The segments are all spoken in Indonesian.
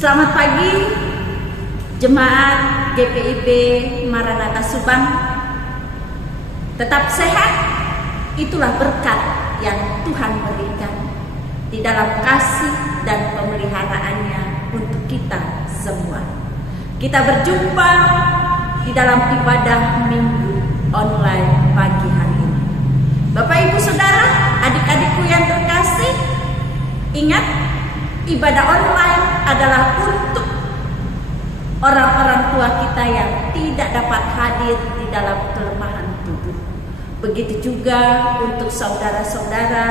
Selamat pagi jemaat GPIB Maranatha Subang. Tetap sehat, itulah berkat yang Tuhan berikan di dalam kasih dan pemeliharaannya untuk kita semua. Kita berjumpa di dalam ibadah minggu online pagi hari ini. Bapak Ibu Saudara, adik-adikku yang terkasih, ingat, ibadah online adalah untuk orang-orang tua kita yang tidak dapat hadir di dalam kelemahan tubuh. Begitu juga untuk saudara-saudara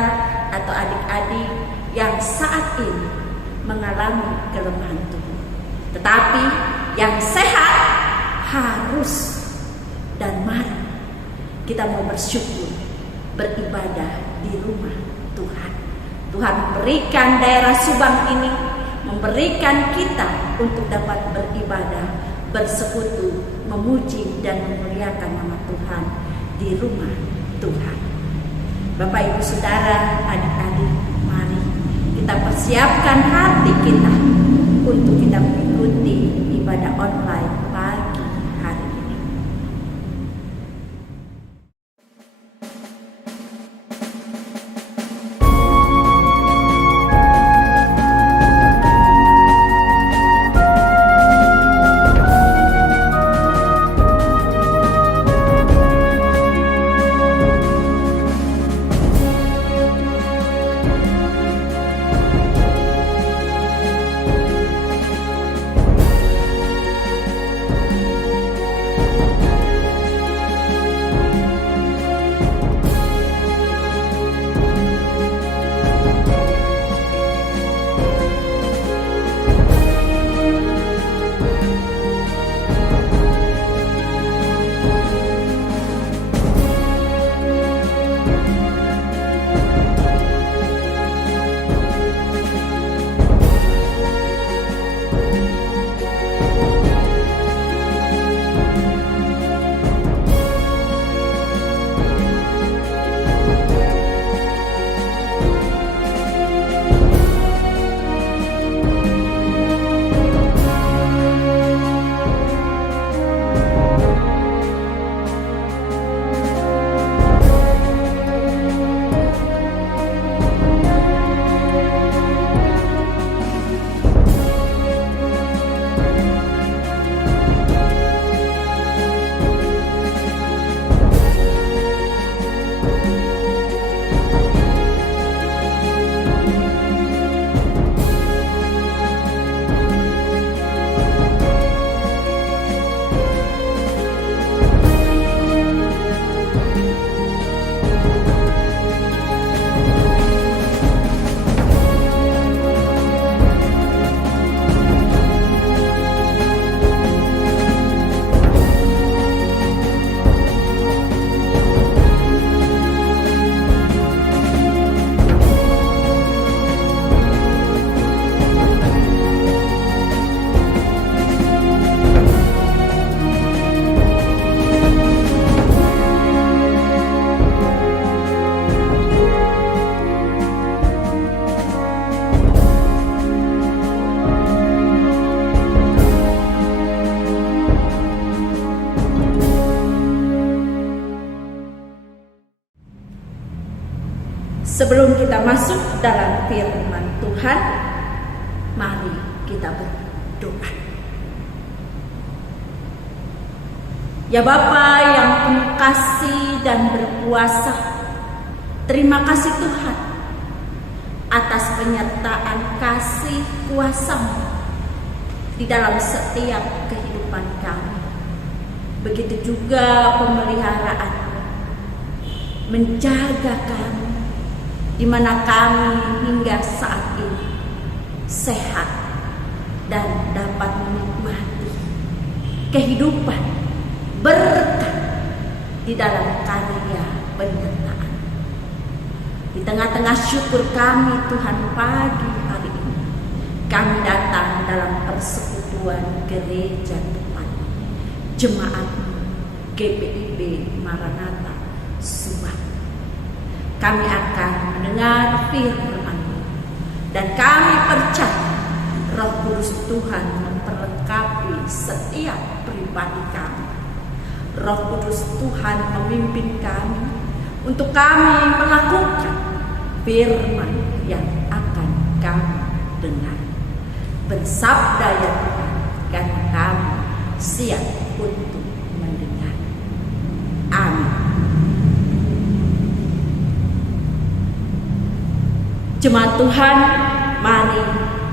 atau adik-adik yang saat ini mengalami kelemahan tubuh. Tetapi yang sehat harus dan mari kita mau bersyukur, beribadah di rumah Tuhan. Tuhan memberikan daerah Subang ini, memberikan kita untuk dapat beribadah, bersekutu, memuji dan memuliakan nama Tuhan di rumah Tuhan. Bapak Ibu Saudara, adik-adik, mari kita persiapkan hati kita untuk kita mengikuti ibadah online pagi hari ini. Sebelum kita masuk dalam firman Tuhan, mari kita berdoa. Ya Bapa yang penuh kasih dan berkuasa, terima kasih Tuhan atas penyertaan kasih kuasa-Mu di dalam setiap kehidupan kami. Begitu juga pemeliharaan menjaga kami, di mana kami hingga saat ini sehat dan dapat menikmati kehidupan berkat di dalam karya penyertaan. Di tengah-tengah syukur kami Tuhan, pagi hari ini kami datang dalam persekutuan gereja Tuhan, jemaat GPIB Maranatha Subang. Kami akan mendengar firman-Mu dan kami percaya Roh Kudus Tuhan memperlengkapi setiap pribadi kami. Roh Kudus Tuhan memimpin kami untuk kami melakukan firman yang akan kami dengar. Bersabda ya Tuhan, karena kami siap untuk mendengar. Amin. Jemaat Tuhan, mari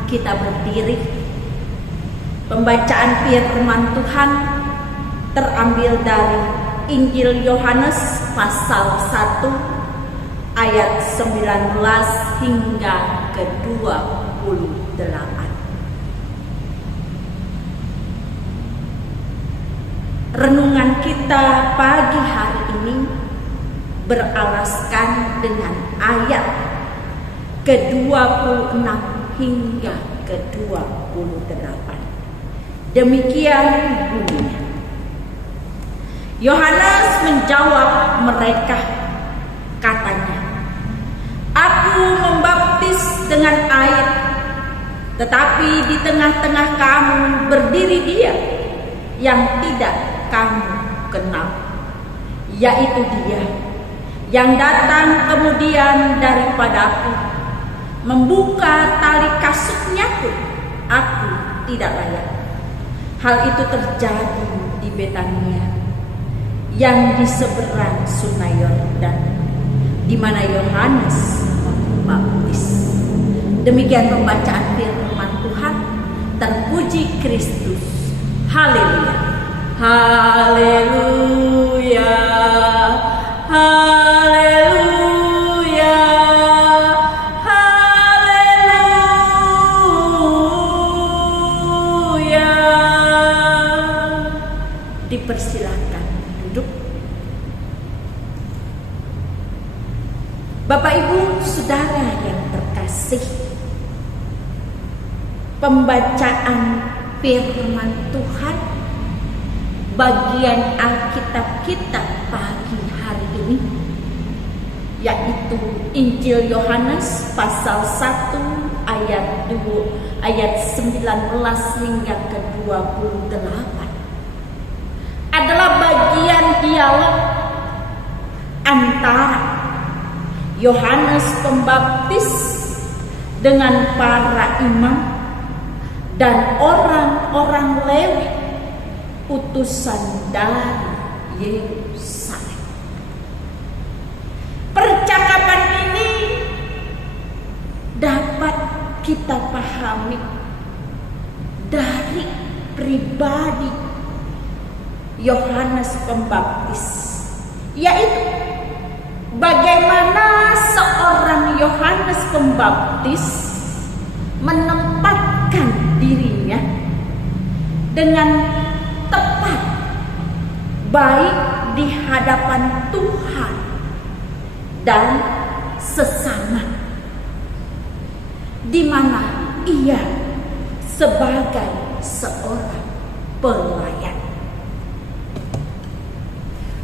kita berdiri. Pembacaan firman Tuhan terambil dari Injil Yohanes pasal 1 ayat 19 hingga ke-28. Renungan kita pagi hari ini beralaskan dengan ayat ke-26 hingga ke-28. Demikian bunyinya. Yohanes menjawab mereka, katanya, "Aku membaptis dengan air, tetapi di tengah-tengah kamu berdiri Dia yang tidak kamu kenal, yaitu Dia yang datang kemudian daripadaku. Membuka tali kasutnya pun aku tidak layak." Hal itu terjadi di Betania yang di seberang Sungai Yordan, di mana Yohanes membaptis. Demikian pembacaan firman Tuhan. Terpuji Kristus. Haleluya. Haleluya. Haleluya. Haleluya. Dipersilakan duduk. Bapak Ibu Saudara yang terkasih, pembacaan firman Tuhan bagian Alkitab kita pagi hari ini yaitu Injil Yohanes pasal 1 ayat 19 hingga ke-28 adalah bagian dialog antara Yohanes Pembaptis dengan para imam dan orang-orang Lewi, utusan dari Yerusalem. Percakapan ini dapat kita pahami dari pribadi Yohanes Pembaptis, yaitu bagaimana seorang Yohanes Pembaptis menempatkan dirinya dengan tepat baik di hadapan Tuhan dan sesama, di mana ia sebagai seorang pelayan.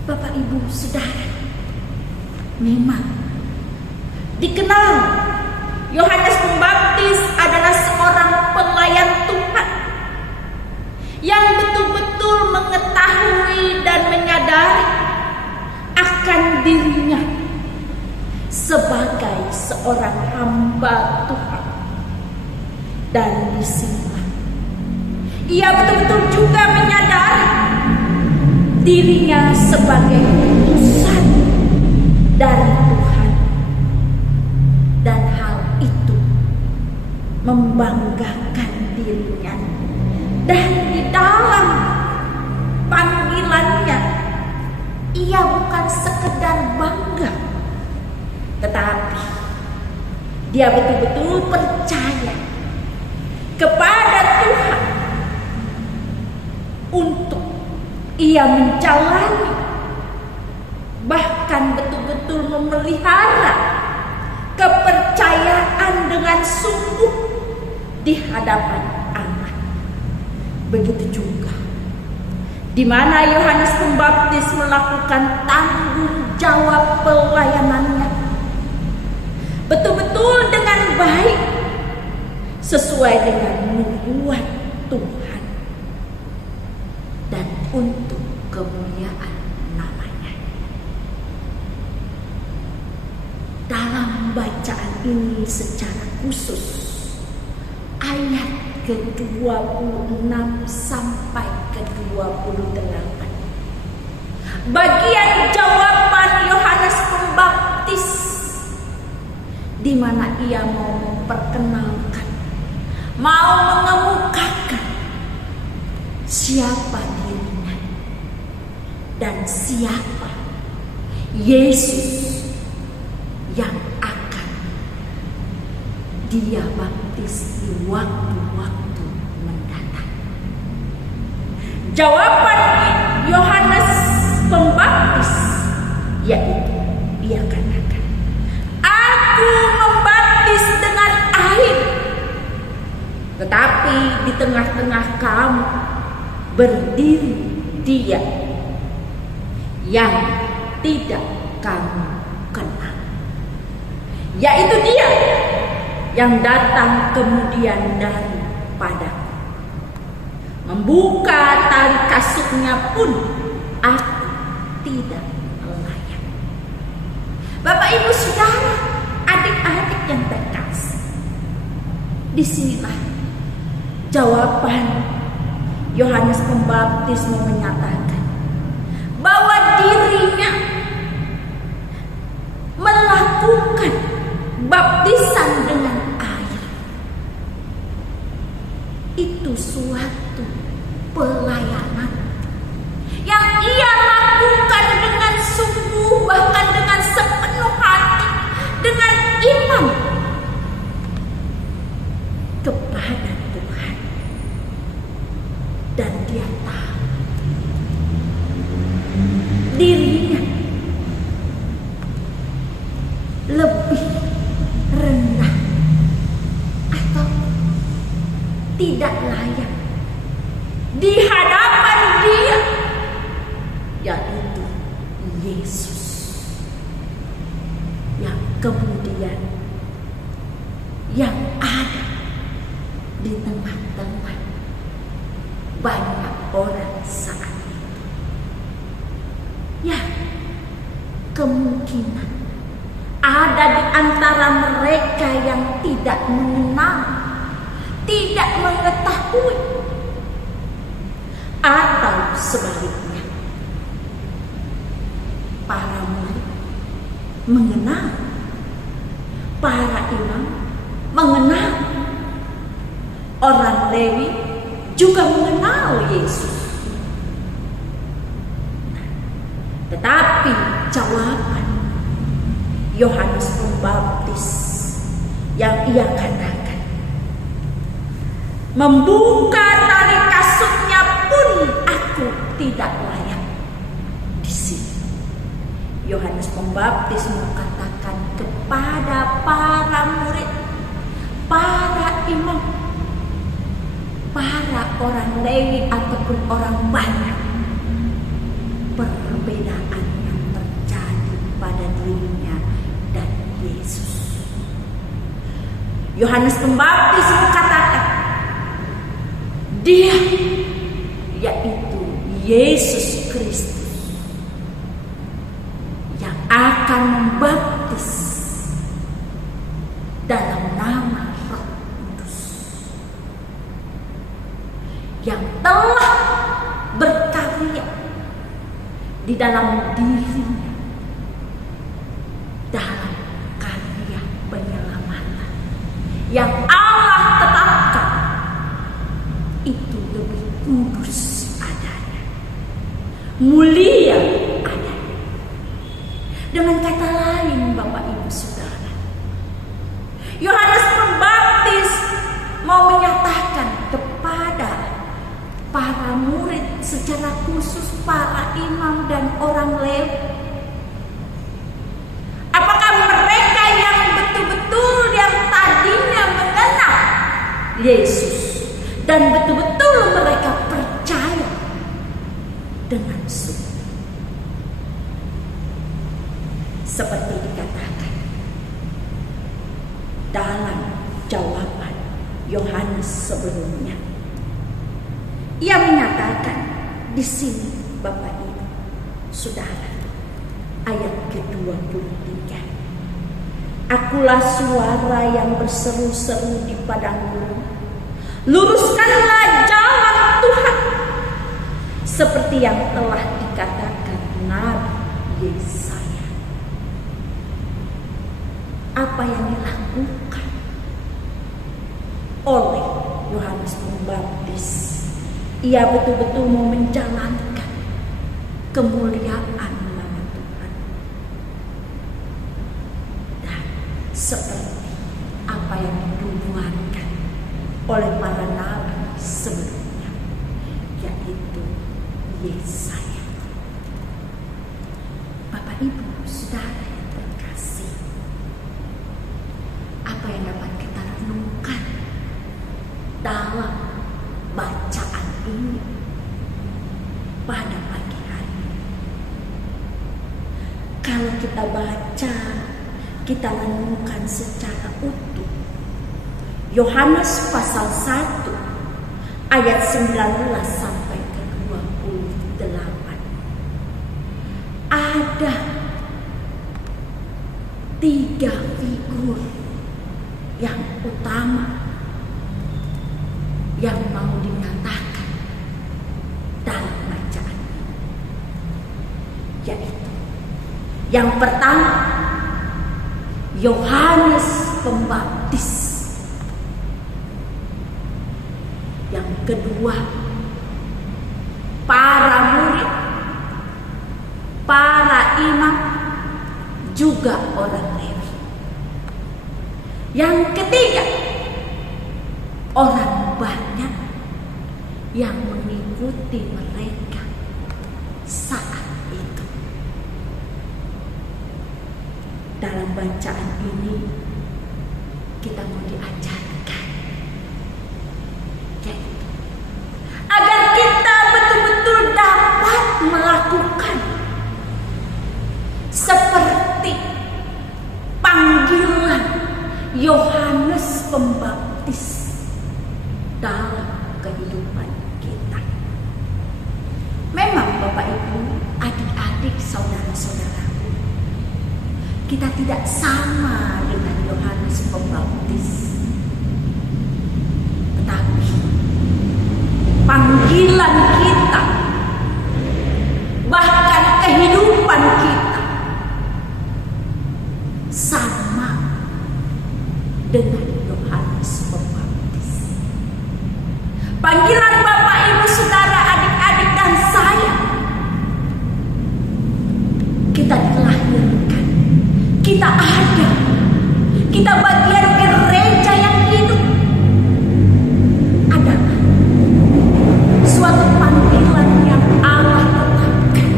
Bapak Ibu Saudara, memang dikenal Yohanes Pembaptis adalah seorang pelayan Tuhan yang betul-betul mengetahui dan menyadari akan dirinya sebagai seorang hamba Tuhan. Dan di sini ia betul-betul juga menyadari dirinya sebagai utusan dari Tuhan, dan hal itu membanggakan dirinya. Dan di dalam panggilannya, ia bukan sekedar bangga, tetapi dia betul-betul percaya kepada Tuhan untuk ia menjalani, bahkan betul-betul memelihara kepercayaan dengan sungguh di hadapan Allah. Begitu juga di mana Yohanes Pembaptis melakukan tanggung jawab pelayanannya betul-betul dengan baik, sesuai dengan membuat Tuhan dan untuk kemuliaan namanya. Dalam bacaan ini secara khusus ayat ke-26 sampai ke-28, bagian jawaban Yohanes Pembaptis di mana ia mau memperkenalkan, mau mengemukakan siapa dirinya dan siapa Yesus yang akan dia baptis di waktu-waktu mendatang. Jawaban Yohanes Pembaptis yaitu ia katakan, aku membaptis dengan air, tetapi di tengah-tengah kamu berdiri dia yang tidak kamu kenal, yaitu dia yang datang kemudian daripadaku. Membuka tali kasutnya pun aku tidak layak. Bapak, Ibu, Saudara, adik-adik yang terkasih, disinilah jawaban Yohanes Pembaptis menyatakan bahwa dirinya melakukan baptisan dengan air. Itu suatu pelayanan yang ia lakukan dengan sungguh, bahkan dengan sepenuh hati, dengan iman kepada Tuhan. Dan dia tahu dirinya lebih rendah atau tidak layak di hadapan dia, yaitu Yesus yang kemudian yang ada di tengah-tengah banyak orang saat itu. Ya, kemungkinan ada di antara mereka yang tidak mengenal, tidak mengetahui, atau sebaliknya para murid mengenal, para imam mengenal, orang Lewi juga mengenal Yesus. Tetapi jawaban Yohanes Pembaptis yang ia katakan, membuka tali kasutnya pun aku tidak layak. Di sini Yohanes Pembaptis mengatakan kepada para murid, para imam, para orang Lewi ataupun orang banyak, perbedaan yang terjadi pada dirinya dan Yesus. Yohanes Pembaptis mengatakan dia, yaitu Yesus Kristus, yang akan membaptis dalam nama Roh Kudus, yang telah berkarya di dalam dirinya dalam karya penyelamatan yang Allah tetapkan. Itu lebih kudus adanya, mulia adanya. Dengan kata lain, Bapak Ibu Saudara, Yohanes Pembaptis mau menyatakan kepada para murid, secara khusus para imam dan orang Lewi, apakah mereka yang betul-betul yang tadinya mengenal Yesus dan betul-betul mereka percaya dengan sungguh, seperti dikatakan dalam jawaban Yohanes sebelumnya. Ia menyatakan di sini, Bapak Ibu, Saudara, ayat ke-23. Akulah suara yang berseru-seru di padang gurun. Luruskanlah jalan Tuhan, seperti yang telah dikatakan Nabi Yesaya. Apa yang dilakukan oleh Yohanes Pembaptis? Ia betul-betul mau menjalankan kemuliaan nama Tuhan. Dan seperti apa yang dinubuatkan oleh para nabi sebelumnya, yaitu Yesaya. Bapak Ibu Saudara yang terkasih, apa yang dapat kita renungkan dalam bacaan ini pada pagi hari? Kalau kita baca, kita renungkan secara utuh Yohanes pasal 1 ayat 19 sampai ke 28. Ada 3 figur yang utama yang mau dinyatakan dalam bacaan ini, yaitu yang pertama, Yohanes Pembaptis. Yang kedua, para murid, para imam, juga orang Lewi. Yang ketiga, orang banyak yang mengikuti mereka saat itu. Dalam bacaan ini kita mau diajarkan, yaitu agar kita betul-betul dapat melakukan seperti panggilan Yohanes Pembaptis dalam kehidupan kita. Memang Bapak Ibu, adik-adik, saudara-saudaraku, kita tidak sama dengan Yohanes Pembaptis. Tetapi panggilan kita, bahkan kehidupan kita, sama dengan Yohanes Pembaptis. Panggilan Bapak Ibu Saudara, adik-adik dan saya, kita dilahirkan, kita ada, kita bagian gereja yang hidup, adalah suatu panggilan yang Allah tetapkan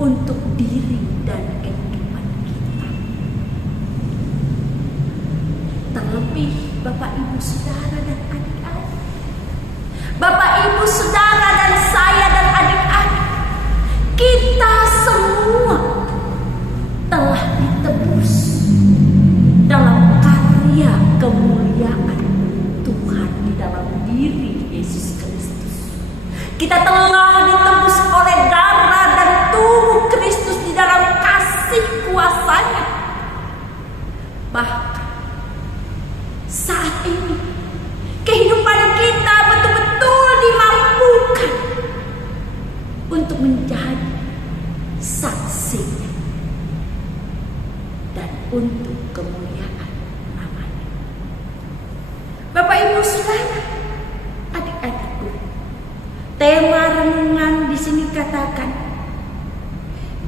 untuk diri dan kehidupan kita. Terlebih Bapak Ibu Saudara dan adik-adik, Bapak Ibu Saudara dan saya dan adik-adik, kita semua telah ditebus dalam karya kemuliaan Tuhan di dalam diri Yesus Kristus. Kita telah ditebus oleh darah dan tubuh Kristus di dalam kasih kuasa-Nya. Bahkan saat ini kehidupan kita betul-betul dimampukan untuk menjadi saksi dan untuk kemuliaan nama-Nya. Bapak Ibu Saudara, adik-adikku, tema renungan di sini katakan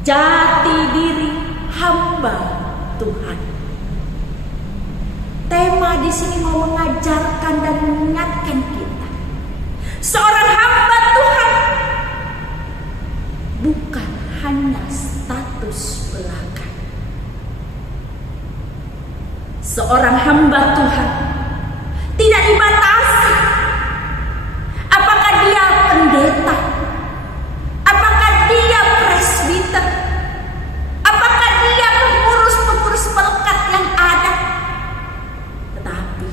jati diri hamba Tuhan. Tema di sini mau mengajarkan dan mengingatkan kita, seorang hamba Tuhan bukan hanya status belaka. Seorang hamba Tuhan tidak dibatasi apakah dia pendeta, apakah dia presbiter, apakah dia pengurus-pengurus pelekat yang ada. Tetapi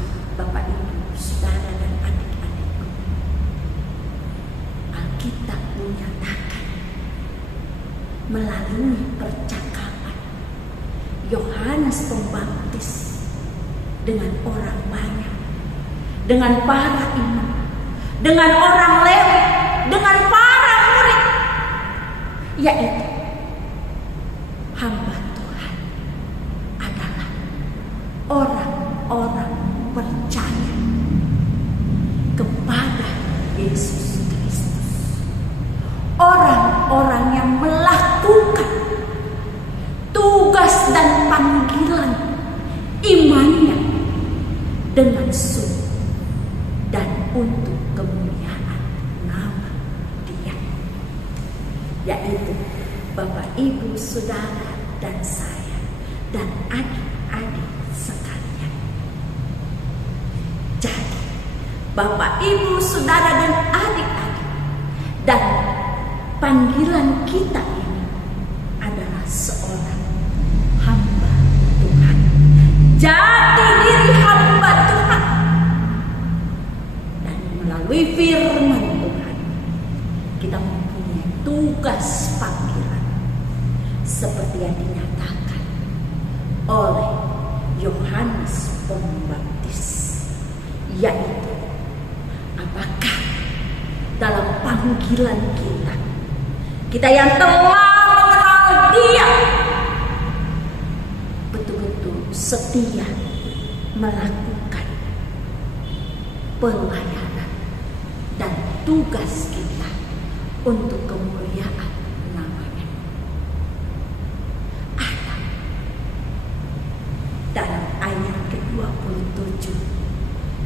dengan orang banyak, dengan para imam, dengan orang Lewi, dengan para murid, yaitu hamba Tuhan adalah orang-orang percaya kepada Yesus Kristus. Orang-orang yang melakukan tugas dan panggilan imannya dengan sungguh dan untuk kemuliaan nama Dia, yaitu Bapak, Ibu, Saudara, dan saya, dan adik-adik sekalian. Jadi, Bapak, Ibu, Saudara, dan adik-adik, dan panggilan kita ini adalah seorang hamba Tuhan, jati diri hamba Tuhan. Dan melalui firman Tuhan, kita mempunyai tugas panggilan seperti yang dinyatakan oleh Yohanes Pembaptis, yaitu apakah dalam panggilan kita yang telah mengenal Dia, betul-betul setia melakukan pelayanan dan tugas kita untuk kemuliaan nama-Nya. Atau dalam ayat ke-27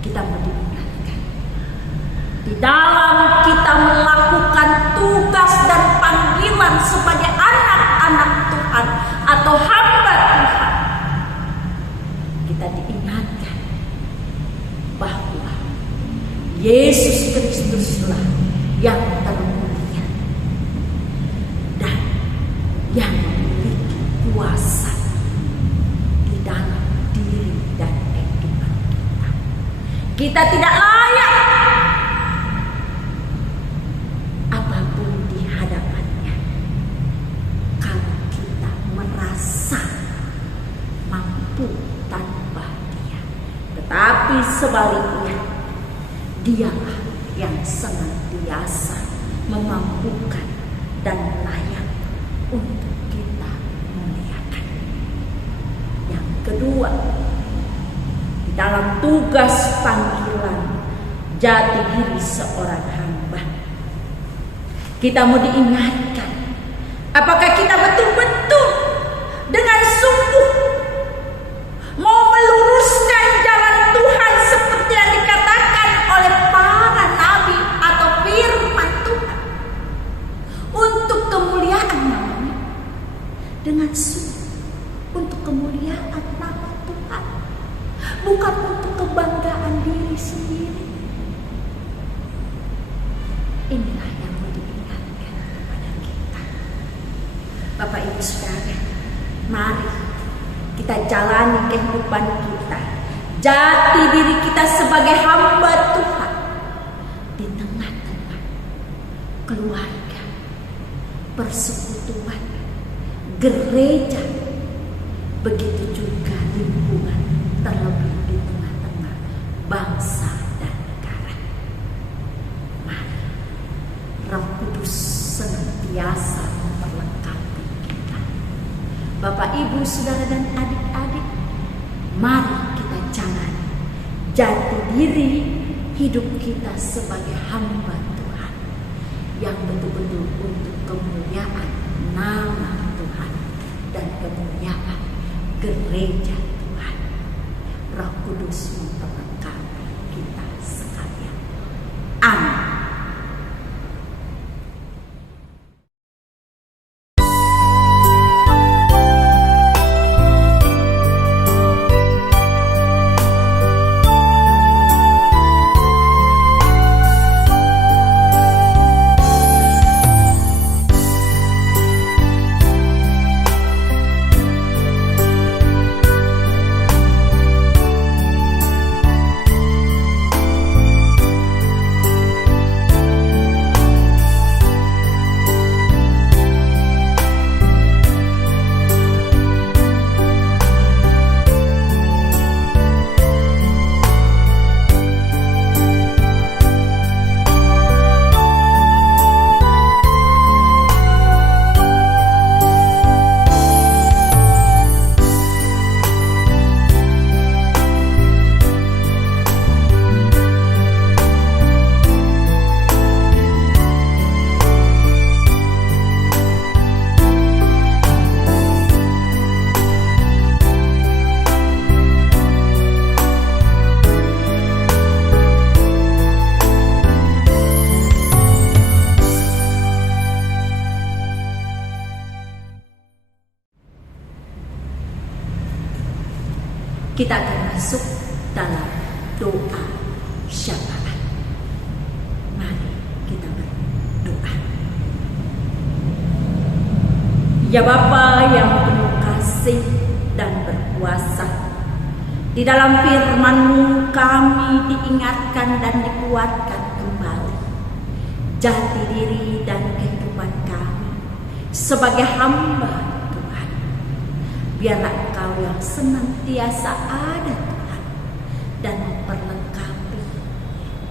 kita mendengarkan, di dalam kita melakukan tugas dan panggilan sebagai anak-anak Tuhan atau hamba Tuhan, kita diingatkan bahwa Yesus Kristuslah yang termulia dan yang memiliki kuasa di dalam diri dan kehidupan kita. Kita tidak layak apapun di hadapannya kalau kita merasa mampu tanpa Dia. Tetapi sebaliknya, Dialah yang senantiasa memampukan dan layak untuk kita muliakan. Yang kedua, di dalam tugas panggilan jati diri seorang hamba, kita mau diingatkan, apakah kita betul-betul dengan sungguh mau meluruskan jalan Tuhan seperti yang dikatakan oleh para nabi atau firman Tuhan untuk kemuliaan nama-Nya, dengan sungguh untuk kemuliaan nama Tuhan, bukan untuk kebanggaan diri sendiri. Inilah yang mau diingatkan kepada kita. Bapak, Ibu, Saudara, mari kita jalani kehidupan kita, jati diri kita sebagai hamba Tuhan di tengah-tengah keluarga, persekutuan, gereja, begitu juga lingkungan, terlebih di tengah-tengah bangsa dan negara. Mari Roh Kudus senantiasa memperlengkapi kita. Bapak, Ibu, Saudara, dan adik-adik, mari kita jalani jati diri hidup kita sebagai hamba Tuhan yang betul-betul untuk kemuliaan nama Tuhan dan kemuliaan gereja Tuhan. Roh Kudus memperlengkapi kita sekalian. Amin. kita akan masuk dalam doa syafaat. Mari kita berdoa. Ya Bapa yang penuh kasih dan berkuasa, di dalam firman-Mu kami diingatkan dan dikuatkan kembali jati diri dan kehidupan kami sebagai hamba Tuhan. Biarlah Engkau yang senantiasa ada Tuhan dan memperlengkapi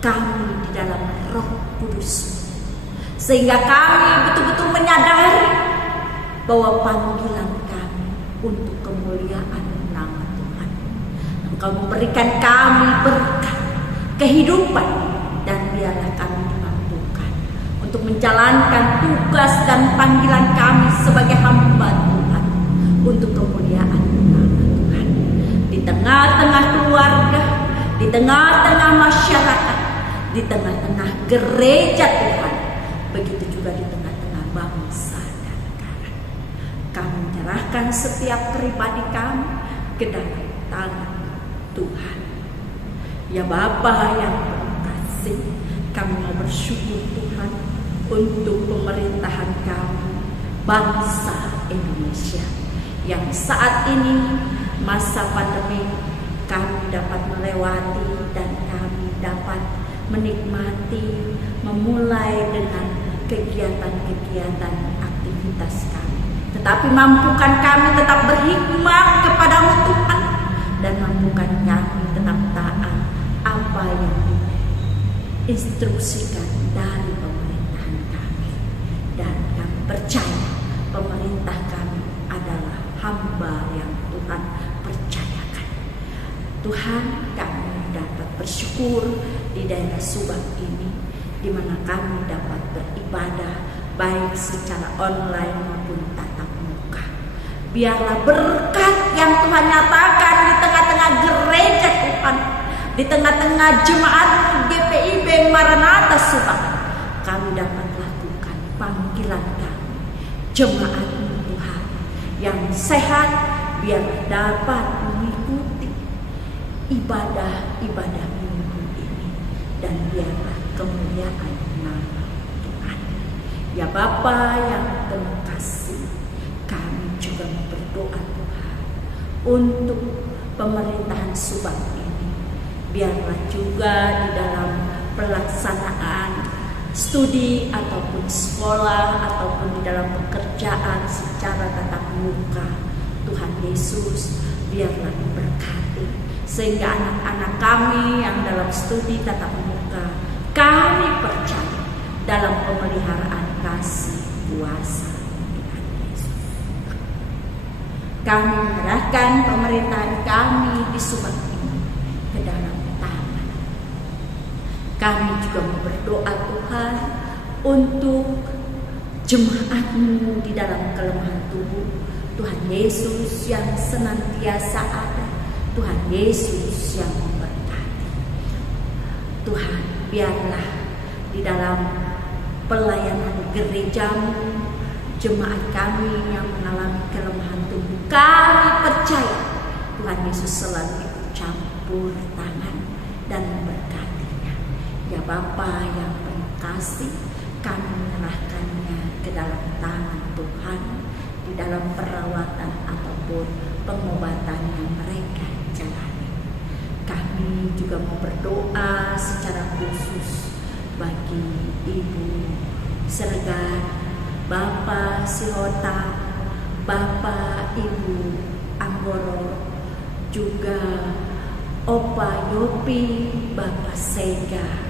kami di dalam Roh Kudus, sehingga kami betul-betul menyadari bahwa panggilan kami untuk kemuliaan nama Tuhan. Engkau memberikan kami berkat kehidupan, dan biarlah kami dimampukan untuk menjalankan tugas dan panggilan kami sebagai hamba Tuhan untuk kemuliaan nama Tuhan. Di tengah-tengah keluarga, di tengah-tengah masyarakat, di tengah-tengah gereja Tuhan, begitu juga di tengah-tengah bangsa dan negara. Kami menyerahkan setiap pribadi kami ke dalam tangan Tuhan. Ya Bapa yang penuh kasih, kami mau bersyukur Tuhan untuk pemerintahan kami, bangsa Indonesia, yang saat ini masa pandemi kami dapat melewati dan kami dapat menikmati, memulai dengan kegiatan-kegiatan aktivitas kami. Tetapi mampukan kami tetap berhikmat kepada-Mu Tuhan, dan mampukan kami tetap taat apa yang diinstruksikan dari pemerintahan kami. Dan kami percaya pemerintah kami adalah hamba yang Tuhan percayakan. Tuhan, kami dapat bersyukur di daerah Subang ini, di mana kami dapat beribadah baik secara online maupun tatap muka. Biarlah berkat yang Tuhan nyatakan di tengah-tengah gereja Tuhan, di tengah-tengah jemaat GPIB Maranatha Subang, kami dapat lakukan panggilan kami, jemaat-Mu Tuhan yang sehat, biar dapat mengikuti ibadah-ibadah minggu ini, dan biarlah kemuliaan nama Tuhan. Ya Bapa yang penuh kasih, kami juga berdoa Tuhan untuk pemerintahan Subang ini. Biarlah juga di dalam pelaksanaan studi ataupun sekolah ataupun di dalam pekerjaan secara tatap muka, Tuhan Yesus biarlah memberkati, sehingga anak-anak kami yang dalam studi tatap muka, kami percaya dalam pemeliharaan kasih kuasa Tuhan Yesus. Kami menyerahkan pemerintahan kami di Subang ini ke dalam tangan. Kami juga berdoa Tuhan untuk jemaat-Mu di dalam kelemahan tubuh, Tuhan Yesus yang senantiasa ada, Tuhan Yesus yang memberkati. Tuhan, biarlah di dalam pelayanan gereja-Mu, jemaat kami yang mengalami kelemahan tubuh, kami percaya Tuhan Yesus selalu ikut campur tangan dan memberkatinya. Ya Bapa yang penuh kasih, kami menyerahkannya ke dalam tangan Tuhan, di dalam perawatan ataupun pengobatan yang mereka jalani. Kami juga mau berdoa secara khusus bagi Ibu Serga, Bapak Sihota, Bapak Ibu Anggoro, juga Opa Yopi, Bapak Sega,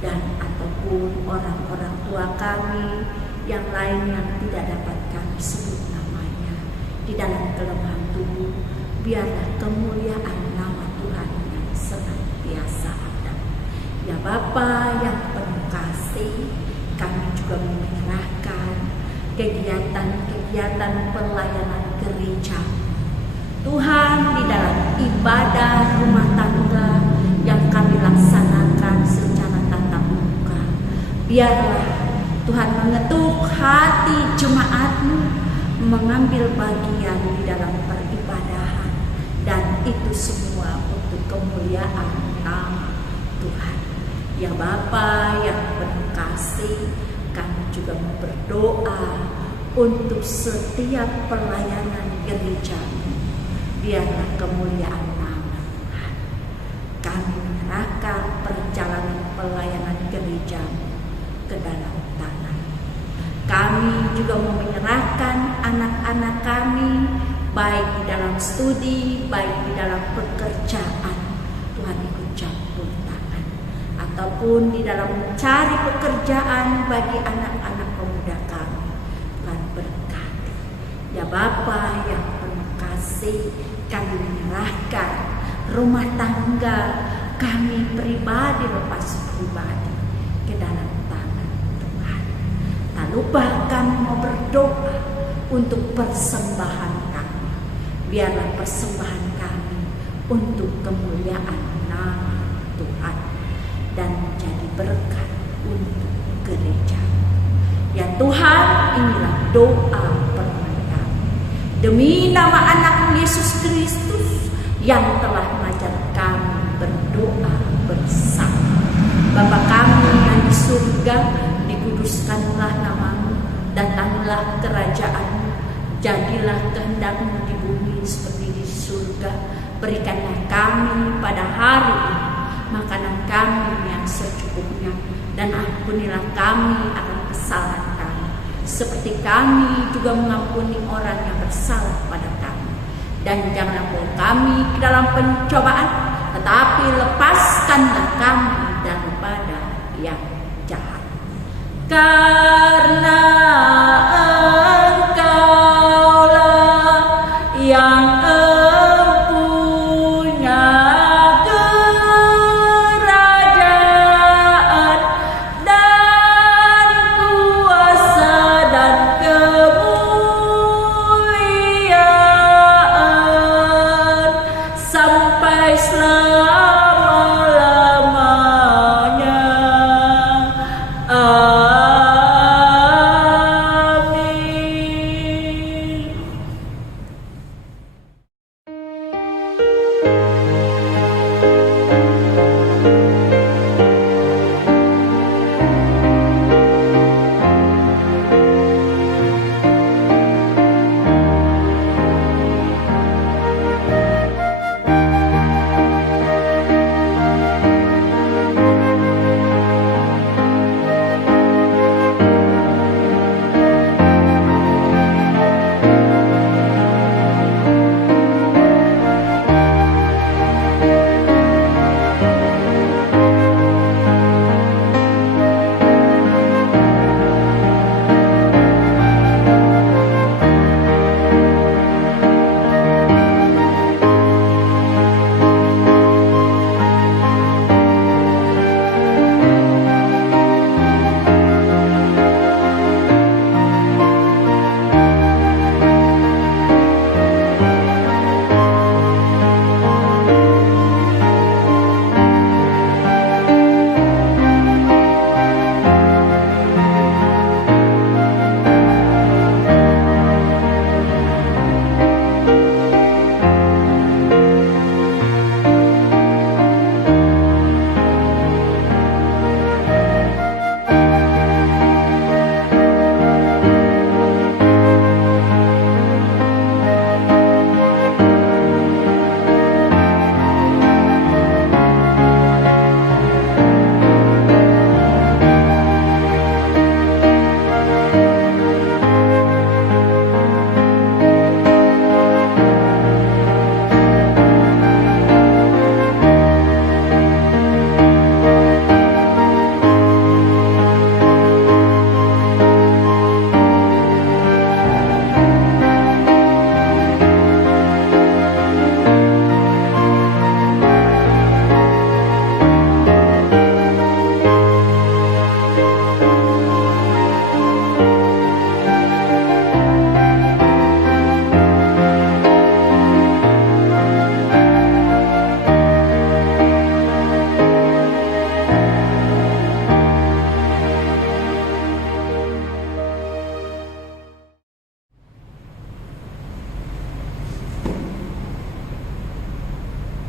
dan ataupun orang-orang tua kami yang lain yang tidak dapat kami sebut namanya di dalam kelemahan tubuh. Biarlah kemuliaan nama Tuhan yang senantiasa ada. Ya Bapa yang penuh kasih, kami juga menyerahkan kegiatan-kegiatan pelayanan gereja Tuhan di dalam ibadah rumah tangga yang kami laksanakan secara tatap muka. Biarlah Tuhan mengetuk hati jemaat-Mu mengambil bagian di dalam peribadahan dan itu semua untuk kemuliaan nama Tuhan. Ya Bapa yang penuh kasih, kami juga mau berdoa untuk setiap pelayanan gereja. Biarlah kemuliaan nama Tuhan. Kami menyerahkan perjalanan pelayanan gereja ke dalam tangan. Kami juga mau menyerahkan anak-anak kami, baik di dalam studi, baik di dalam pekerjaan. Tuhan ikut campur tangan. Ataupun di dalam mencari pekerjaan bagi anak-anak pemuda kami. Tuhan berkati. Ya Bapa yang penuh kasih, kami menyerahkan rumah tangga kami pribadi lepas pribadi ke dalam tangan Tuhan. Tak lupa kami mau berdoa untuk persembahan kami. Biarlah persembahan kami untuk kemuliaan nama Tuhan dan menjadi berkat untuk gereja. Ya Tuhan, inilah doa permohonan kami. Demi nama anak Yesus Kristus yang telah mengajar kami berdoa bersama. Bapa kami yang di surga, dikuduskanlah namamu, datanglah kerajaan-mu, jadilah kehendak-mu di bumi seperti di surga. Berikanlah kami pada hari ini makanan kami yang secukupnya, dan ampunilah kami akan kesalahan kami, seperti kami juga mengampuni orang yang bersalah pada kami. Dan janganlah membawa kami ke dalam pencobaan, tetapi lepaskanlah kami daripada yang jahat. Karena Engkaulah yang empunya kerajaan dan kuasa dan kemuliaan sampai selama-lamanya. Amin.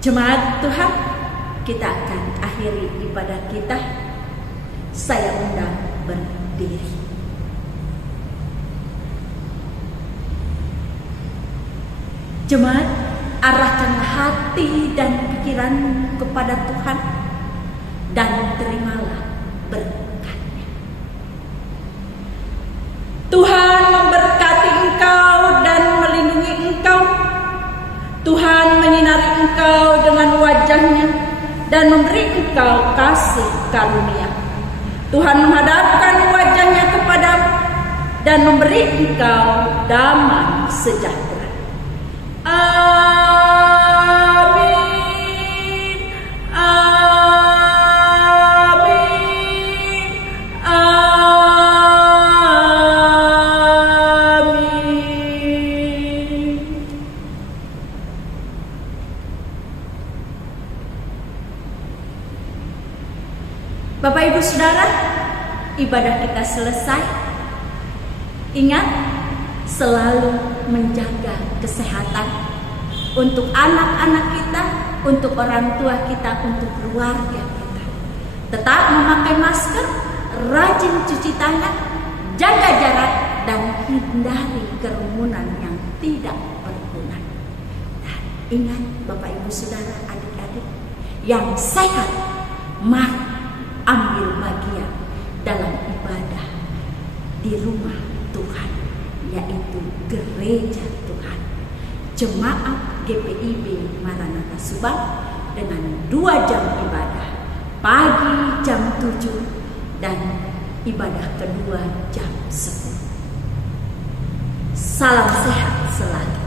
Jemaat Tuhan, kita akan akhiri ibadah kita. Saya undang berdiri. Jemaat, arahkanlah hati dan pikiran kepada Tuhan dan terimalah berkat-Nya. Tuhan memberkati engkau dan melindungi engkau. Tuhan menyinari engkau dengan wajah-Nya dan memberi engkau kasih karunia. Tuhan menghadapkan wajah-Nya kepadamu dan memberi engkau damai sejahtera. Amin. Amin. Amin. Bapak Ibu Saudara, ibadah kita selesai. Ingat, selalu menjaga kesehatan untuk anak-anak kita, untuk orang tua kita, untuk keluarga kita. Tetap memakai masker, rajin cuci tangan, jaga jarak, dan hindari kerumunan yang tidak berguna. Dan ingat Bapak Ibu Saudara, adik-adik yang sehat, mari ambil bagian dalam ibadah di rumah Tuhan, yaitu gereja Tuhan, jemaat GPIB Maranatha Subang, dengan 2 jam ibadah, pagi jam 7 dan ibadah kedua jam 10. Salam sehat selalu.